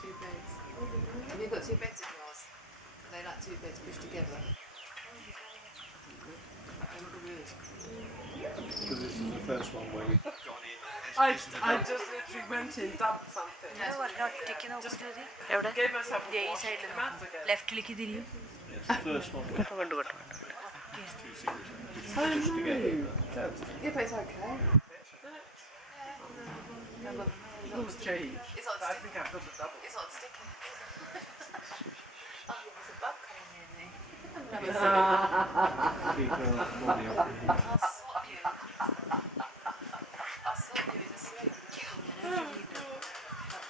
Two beds. Have you got two beds in yours? Are they like two beds pushed together? Because this is the first one where we've gone in. I just literally went in, dumped something. Gave myself a wash. Left लिखी दे रही हूँ. It's the first one where it's two singles pushed together. Yeah, but it's okay. It's changed. It's on I sticky. think I've got the double. It's on sticky. Oh, there's a bug coming near me. Keep her body off. I'll swat you. I'll swat you in a sleep.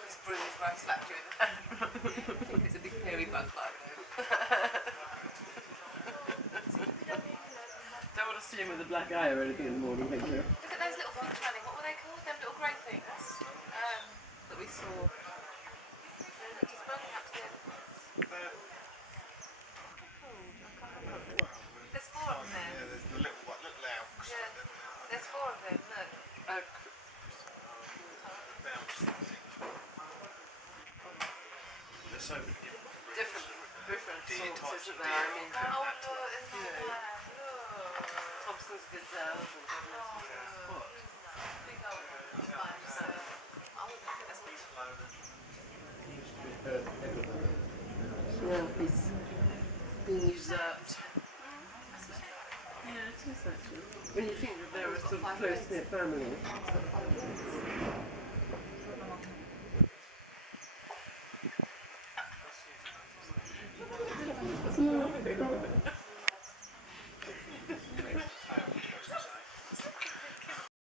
This broom is where I slapped you in the head. I think it's a big hairy bug like that. Don't want to see him with a black eye or anything in the morning, thank you. Look at those little things running. What were they called? Them little grey things that we saw. They're just running up to the There's four of them there. Yeah, there's the little one, little elks. Yeah, there's four of them. Look. They're so different. Different sorts, isn't there? I mean, Oh, look, isn't that nice? Look. Thompson's gazelles and What? Big old ones. I wouldn't think that's what yeah, he's being usurped. Yeah, it is actually. When you think that they're a sort of close-knit family.